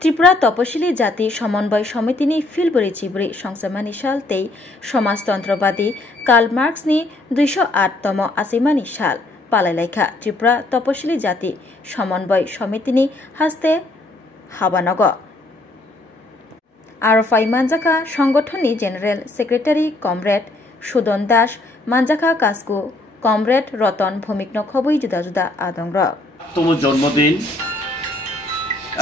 ত্রিপুরা তপশিলি জাতি সমন্বয় সমিতিनि फिलबरी चिबरी संसामानि साल तै समाजतंत्रवादी कार्ल मार्क्सनि 208तम आसिमानि साल पालायलायखा त्रिपुरा तपशिली जाति समन्वय समितिनि हास्ते हाबानग आरफाई मानजाखा संगठननि जेनेरेल सेक्रेटारि कमरेड सुदन दास मानजाखा कास्कु कमरेड रतन भौमिकनो खबै जुदा जुदा आदंर जन्मदिन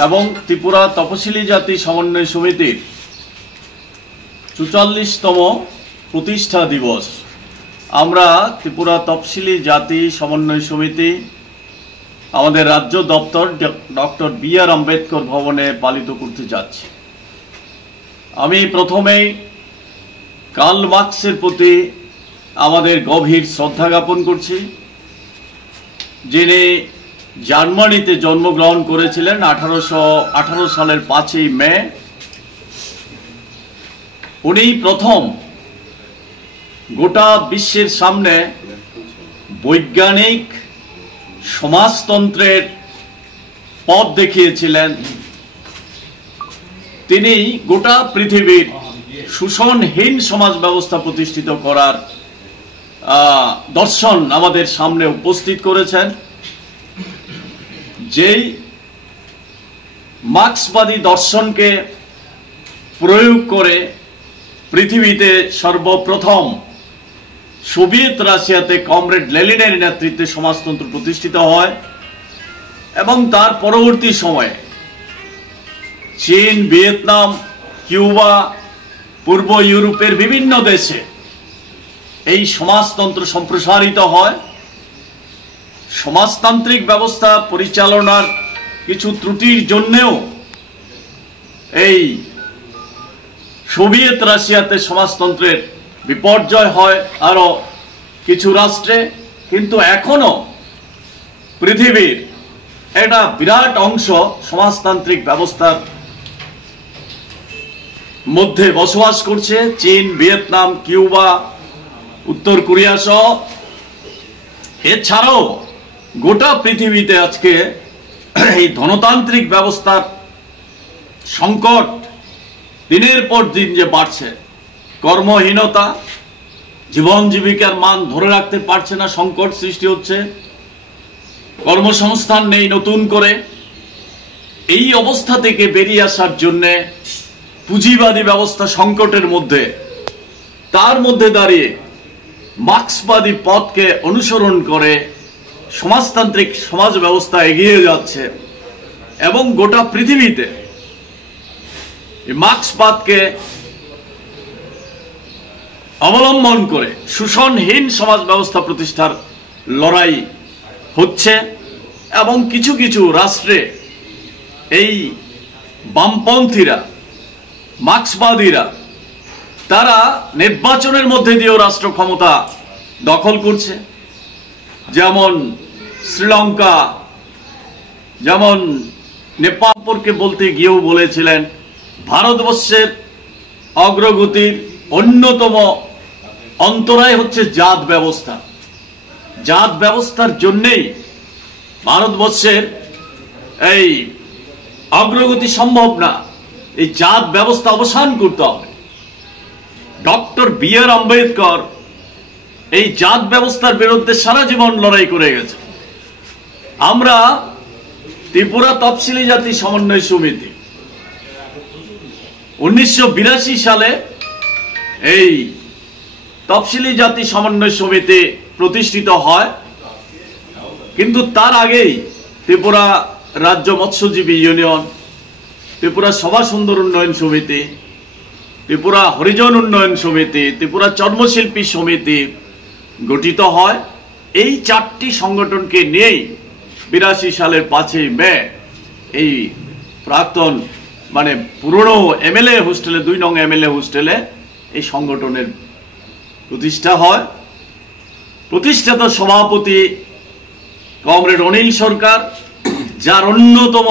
এবং ত্রিপুরা তপশিলি জাতি সমন্বয় সমিতির 44তম প্রতিষ্ঠা দিবস আমরা ত্রিপুরা তপশিলি জাতি সমন্বয় সমিতি আমাদের রাজ্য দপ্তর ডক্টর বি.আর. আম্বেদকর ভবনে পালিত করতে যাচ্ছি। আমি প্রথমেই কার্ল মার্ক্সের প্রতি আমাদের গভীর শ্রদ্ধা জ্ঞাপন করছি, যিনি জার্মানিতে জন্মগ্রহণ করেছিলেন 1818 সালের 5ই মে। উনি প্রথম গোটা বিশ্বের সামনে বৈজ্ঞানিক সমাজতন্ত্রের পথ দেখিয়েছিলেন। তিনি গোটা পৃথিবীর শোষণহীন সমাজ ব্যবস্থা প্রতিষ্ঠিত করার দর্শন আমাদের সামনে উপস্থিত করেছেন। যেই মার্ক্সবাদী দর্শনকে প্রয়োগ করে পৃথিবীতে সর্বপ্রথম সোভিয়েত রাশিয়াতে কমরেড লেনিনের নেতৃত্বে সমাজতন্ত্র প্রতিষ্ঠিত হয় এবং তার পরবর্তী সময়ে চীন, ভিয়েতনাম, কিউবা, পূর্ব ইউরোপের বিভিন্ন দেশে এই সমাজতন্ত্র সম্প্রসারিত হয়। সমাজতান্ত্রিক ব্যবস্থা পরিচালনার কিছু ত্রুটির জন্যও এই সোভিয়েত রাশিয়াতে সমাজতন্ত্রের বিপর্যয় হয় আরো কিছু রাষ্ট্রে, কিন্তু এখনো পৃথিবীর একটা বিরাট অংশ সমাজতান্ত্রিক ব্যবস্থার মধ্যে বসবাস করছে। চীন, ভিয়েতনাম, কিউবা, উত্তর কোরিয়া সহ। এছাড়াও গোটা পৃথিবীতে আজকে এই ধনতান্ত্রিক ব্যবস্থার সংকট দিনের পর দিন যে বাড়ছে, কর্মহীনতা, জীবন জীবিকার মান ধরে রাখতে পারছে না, সংকট সৃষ্টি হচ্ছে, কর্মসংস্থান নেই নতুন করে। এই অবস্থা থেকে বেরিয়ে আসার জন্য পুঁজিবাদী ব্যবস্থা সংকটের মধ্যে, তার মধ্যে দাঁড়িয়ে মার্ক্সবাদী পথকে অনুসরণ করে সমাজতান্ত্রিক সমাজ ব্যবস্থা এগিয়ে যাচ্ছে এবং গোটা পৃথিবীতে মার্ক্সবাদকে অবলম্বন করে শোষণহীন সমাজ ব্যবস্থা প্রতিষ্ঠার লড়াই হচ্ছে এবং কিছু কিছু রাষ্ট্রে এই বামপন্থীরা, মার্ক্সবাদীরা তারা নির্বাচনের মধ্যে দিয়েও রাষ্ট্র ক্ষমতা দখল করছে। যেমন শ্রীলঙ্কা, যেমন নেপাল সম্পর্কে বলতে গিয়েও বলেছিলেন ভারতবর্ষের অগ্রগতির অন্যতম অন্তরায় হচ্ছে জাত ব্যবস্থা। জাত ব্যবস্থার জন্যেই ভারতবর্ষের এই অগ্রগতি সম্ভব না। এই জাত ব্যবস্থা অবসান করতে হবে। Doctor B.R.. আম্বেদকর এই জাত ব্যবস্থার বিরুদ্ধে সারা জীবন লড়াই করে গেছে। আমরা ত্রিপুরা তপশিলি জাতি সমন্বয় সমিতি 1982 সালে এই তপশিলি জাতি সমন্বয় সমিতি প্রতিষ্ঠিত হয়, কিন্তু তার আগেই ত্রিপুরা রাজ্য মৎস্যজীবী ইউনিয়ন, ত্রিপুরা সভা সুন্দর উন্নয়ন সমিতি, ত্রিপুরা হরিজন উন্নয়ন সমিতি, ত্রিপুরা চর্মশিল্পী সমিতি গঠিত হয়। এই চারটি সংগঠনকে নিয়েই 82 সালের 5ই মে এই প্রাক্তন মানে পুরনো এমএলএ হোস্টেলে 2 নং এমএলএ হোস্টেলে এই সংগঠনের প্রতিষ্ঠা হয়। প্রতিষ্ঠাতা সভাপতি কমরেড অনিল সরকার, যার অন্যতম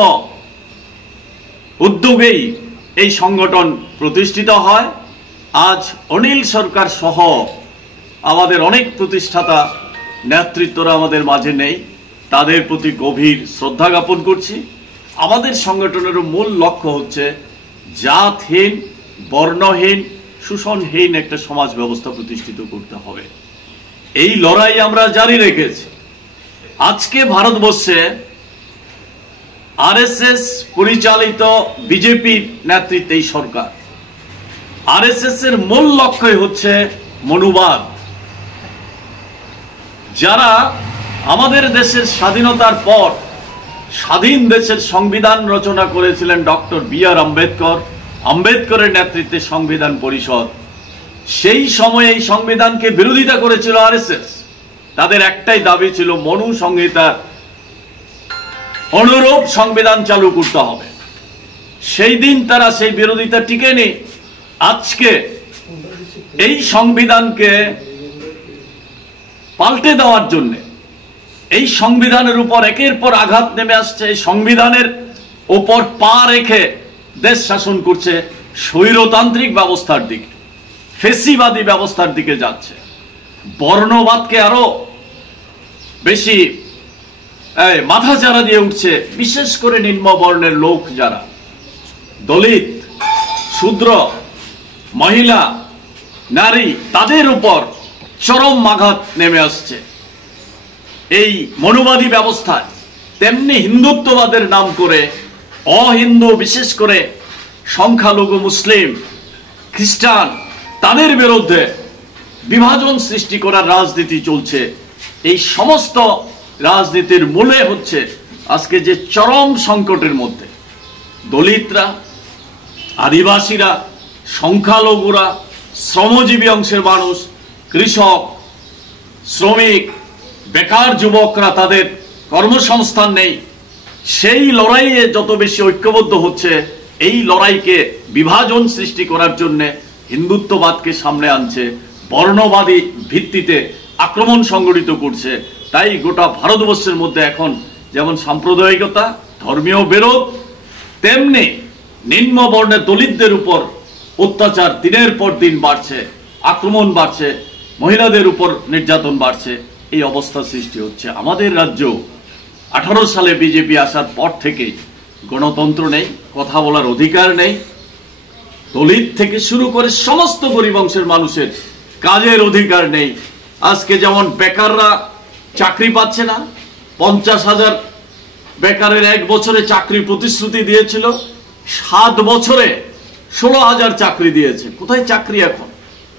উদ্যোগেই এই সংগঠন প্রতিষ্ঠিত হয়। আজ অনিল সরকার সহ আমাদের অনেক প্রতিষ্ঠাতা নেতৃত্বরা আমাদের মাঝে নেই, তাদের প্রতি গভীর শ্রদ্ধা জ্ঞাপন করছি। আমাদের সংগঠনের মূল লক্ষ্য হচ্ছে জাতহীন, বর্ণহীন, শোষণহীন একটা সমাজ ব্যবস্থা প্রতিষ্ঠিত করতে হবে। এই লড়াই আমরা জারি রেখেছি। আজকে ভারতবর্ষে আরএসএস পরিচালিত বিজেপির নেতৃত্বে এই সরকার, আরএসএস এর মূল লক্ষ্যই হচ্ছে মনুবাদ। যারা আমাদের দেশের স্বাধীনতার পর স্বাধীন দেশের সংবিধান রচনা করেছিলেন ডক্টর বি.আর. আম্বেদকর, আম্বেদকরের নেতৃত্বে সংবিধান পরিষদ, সেই সময়ে এই সংবিধানকে বিরোধিতা করেছিল আরএসএস। তাদের একটাই দাবি ছিল মনু সংহিতার অনুরূপ সংবিধান চালু করতে হবে। সেই দিন তারা সেই বিরোধিতা টিকেনি। আজকে এই সংবিধানকে পাল্টে দেওয়ার জন্য, এই সংবিধানের উপর একের পর আঘাত নেমে আসছে, এই সংবিধানের উপর পা রেখে দেশ শাসন করছে, স্বৈরতান্ত্রিক ব্যবস্থার দিকে, ফেসিবাদী ব্যবস্থার দিকে যাচ্ছে। বর্ণবাদকে আরো বেশি মাথাচাড়া দিয়ে উঠছে, বিশেষ করে নিম্ন বর্ণের লোক যারা, দলিত, শূদ্র, মহিলা, নারী, তাদের উপর চরম আঘাত নেমে আসছে এই মনুবাদী ব্যবস্থায়। তেমনি হিন্দুত্ববাদের নাম করে অহিন্দু, বিশেষ করে সংখ্যালঘু মুসলিম, খ্রিস্টান, তাদের বিরুদ্ধে বিভাজন সৃষ্টি করার রাজনীতি চলছে। এই সমস্ত রাজনীতির মূলে হচ্ছে আজকে যে চরম সংকটের মধ্যে দলিতরা, আদিবাসীরা, সংখ্যালঘুরা, শ্রমজীবী অংশের মানুষ, কৃষক, শ্রমিক, বেকার যুবকরা, তাদের কর্মসংস্থান নেই। সেই লড়াইয়ে যত বেশি ঐক্যবদ্ধ হচ্ছে, এই লড়াইকে বিভাজন সৃষ্টি করার জন্য হিন্দুত্ববাদকে সামনে আনছে, বর্ণবাদী ভিত্তিতে আক্রমণ সংগঠিত করছে। তাই গোটা ভারতবর্ষের মধ্যে এখন যেমন সাম্প্রদায়িকতা, ধর্মীয় বিরোধ, তেমনি নিম্ন বর্ণের দলিতদের উপর অত্যাচার দিনের পর দিন বাড়ছে, আক্রমণ বাড়ছে, মহিলাদের উপর নির্যাতন বাড়ছে। এই অবস্থা সৃষ্টি হচ্ছে। আমাদের রাজ্য 18 সালে বিজেপি আসার পর থেকেই গণতন্ত্র নেই, কথা বলার অধিকার নেই। দলিত থেকে শুরু করে সমস্ত গরিব অংশের মানুষের কাজের অধিকার নেই। আজকে যেমন বেকাররা চাকরি পাচ্ছে না, 50,000 বেকারের 1 বছরে চাকরি প্রতিশ্রুতি দিয়েছিল, 7 বছরে 16,000 চাকরি দিয়েছে। কোথায় চাকরি এখন?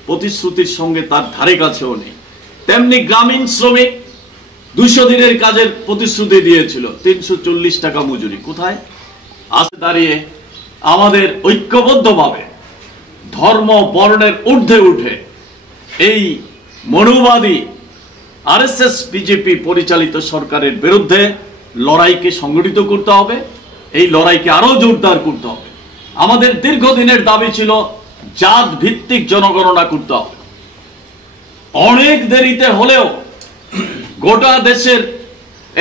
প্রতিশ্রুতির সঙ্গে তার ধারে কাছেও নেই। তেমনি গ্রামীণ শ্রমিক 200 দিনের কাজের প্রতিশ্রুতি দিয়েছিল, 340 টাকা মজুরি। কোথায়? আজ দাঁড়িয়ে আমাদের ঐক্যবদ্ধভাবে ধর্ম বর্ণের ঊর্ধ্বে উঠে এই মনুবাদী আরএসএস বিজেপি পরিচালিত সরকারের বিরুদ্ধে লড়াইকে সংগঠিত করতে হবে। এই লড়াইকে আরো জোরদার করতে হবে। আমাদের দীর্ঘদিনের দাবি ছিল জাত ভিত্তিক জনগণনা করতে হবে। অনেক দেরিতে হলেও গোটা দেশের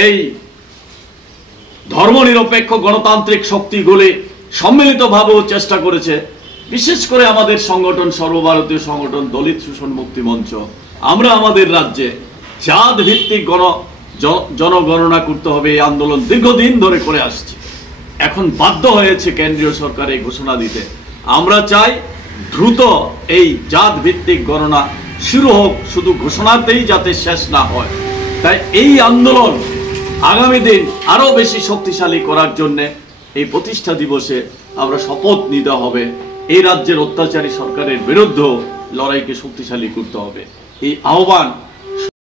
এই ধর্মনিরপেক্ষ গণতান্ত্রিক শক্তিগুলি সম্মিলিতভাবেও চেষ্টা করেছে। বিশেষ করে আমাদের সংগঠন, সর্বভারতীয় সংগঠন দলিত শোষণ মুক্তি মঞ্চ, আমরা আমাদের রাজ্যে জাত ভিত্তিক জনগণনা করতে হবে এই আন্দোলন দীর্ঘদিন ধরে করে আসছে। এখন বাধ্য হয়েছে কেন্দ্রীয় সরকার এই ঘোষণা দিতে। আমরা চাই দ্রুত এই জাত ভিত্তিক গণনা শুরু হোক, শুধু ঘোষণাতেই যাতে শেষ না হয়। তাই এই আন্দোলন আগামী দিন আরো বেশি শক্তিশালী করার জন্য এই প্রতিষ্ঠা দিবসে আমরা শপথ নিতে হবে। এই রাজ্যের অত্যাচারী সরকারের বিরুদ্ধে লড়াইকে শক্তিশালী করতে হবে। এই আহ্বান